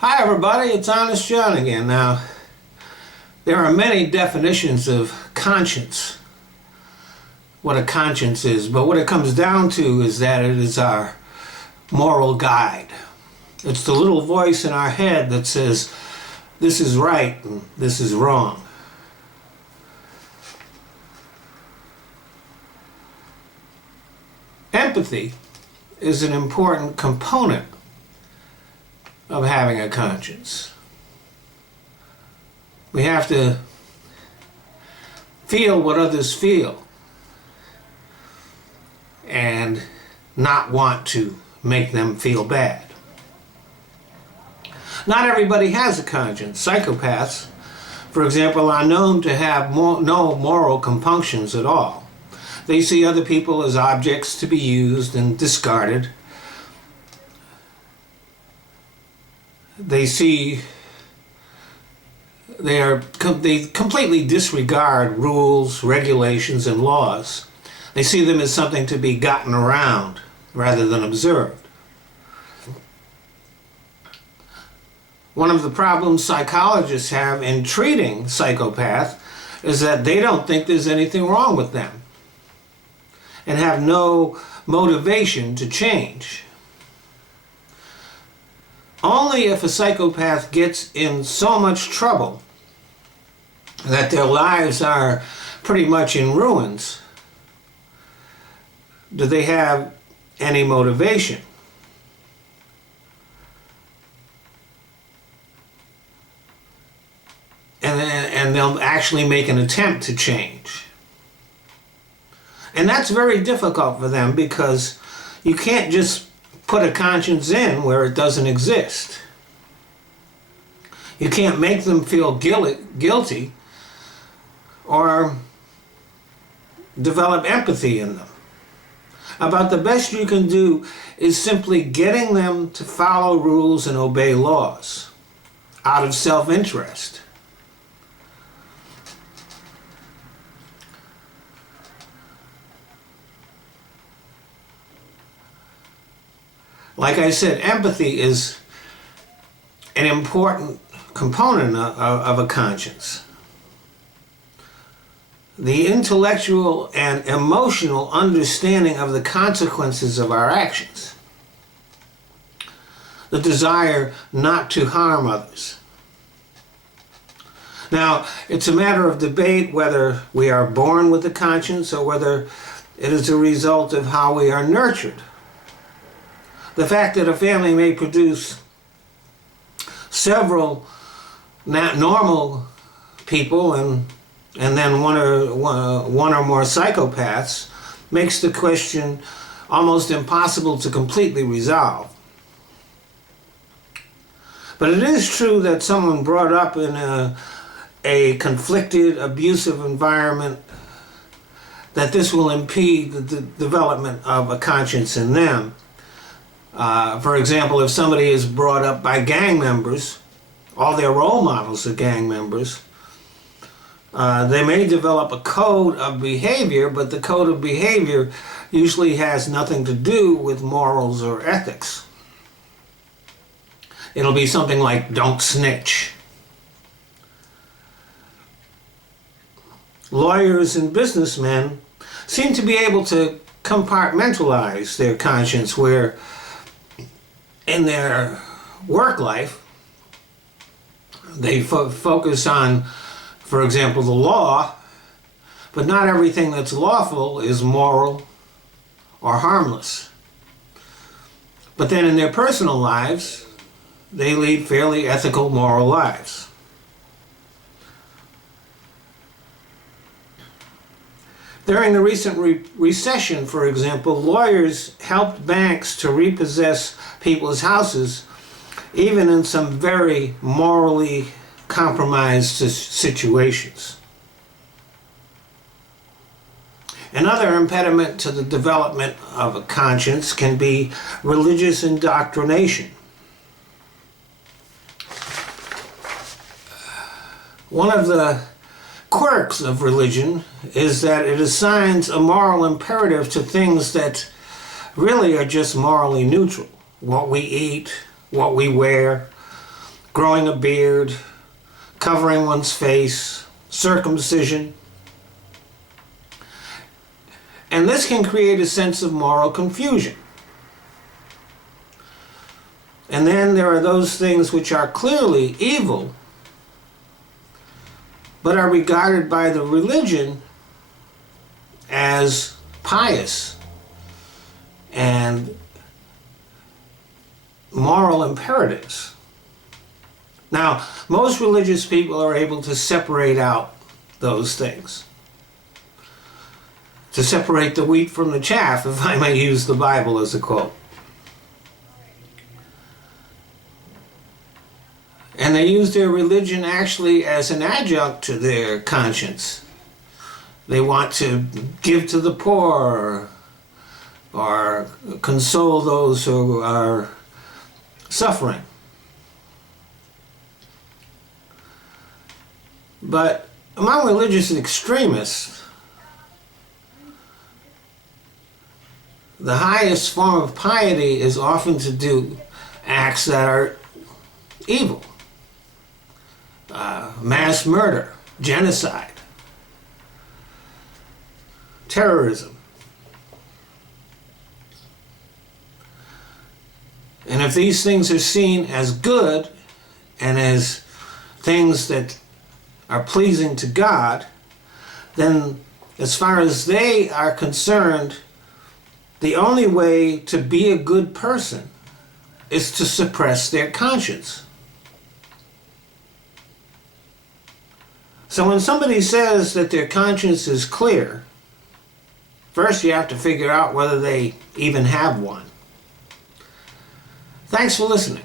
Hi everybody, it's Honest John again. Now, there are many definitions of conscience, what a conscience is, but what it comes down to is that it is our moral guide. It's the little voice in our head that says, this is right and this is wrong. Empathy is an important component of having a conscience. We have to feel what others feel and not want to make them feel bad. Not everybody has a conscience. Psychopaths, for example, are known to have no moral compunctions at all. They see other people as objects to be used and discarded. They completely disregard rules, regulations, and laws. They see them as something to be gotten around rather than observed. One of the problems psychologists have in treating psychopaths is that they don't think there's anything wrong with them and have no motivation to change. Only if a psychopath gets in so much trouble that their lives are pretty much in ruins do they have any motivation. And they'll actually make an attempt to change. And that's very difficult for them because you can't just put a conscience in where it doesn't exist. You can't make them feel guilty or develop empathy in them. About the best you can do is simply getting them to follow rules and obey laws out of self-interest. Like I said, empathy is an important component of a conscience. The intellectual and emotional understanding of the consequences of our actions. The desire not to harm others. Now, it's a matter of debate whether we are born with a conscience or whether it is a result of how we are nurtured. The fact that a family may produce several normal people and then one or more psychopaths makes the question almost impossible to completely resolve. But it is true that someone brought up in a conflicted, abusive environment, that this will impede the development of a conscience in them. For example, if somebody is brought up by gang members, all their role models are gang members, they may develop a code of behavior, but the code of behavior usually has nothing to do with morals or ethics. It'll be something like, don't snitch. Lawyers and businessmen seem to be able to compartmentalize their conscience, where in their work life they focus on, for example, the law, but not everything that's lawful is moral or harmless. But then in their personal lives, they lead fairly ethical, moral lives. During the recent recession, for example, lawyers helped banks to repossess people's houses, even in some very morally compromised situations. Another impediment to the development of a conscience can be religious indoctrination. One of the quirks of religion is that it assigns a moral imperative to things that really are just morally neutral. What we eat, what we wear, growing a beard, covering one's face, circumcision. And this can create a sense of moral confusion. And then there are those things which are clearly evil, but are regarded by the religion as pious and moral imperatives. Now, most religious people are able to separate out those things, to separate the wheat from the chaff, if I may use the Bible as a quote. And they use their religion actually as an adjunct to their conscience. They want to give to the poor or console those who are suffering. But among religious extremists, the highest form of piety is often to do acts that are evil. Mass murder, genocide, terrorism. And if these things are seen as good and as things that are pleasing to God, then as far as they are concerned, the only way to be a good person is to suppress their conscience. So when somebody says that their conscience is clear, first you have to figure out whether they even have one. Thanks for listening.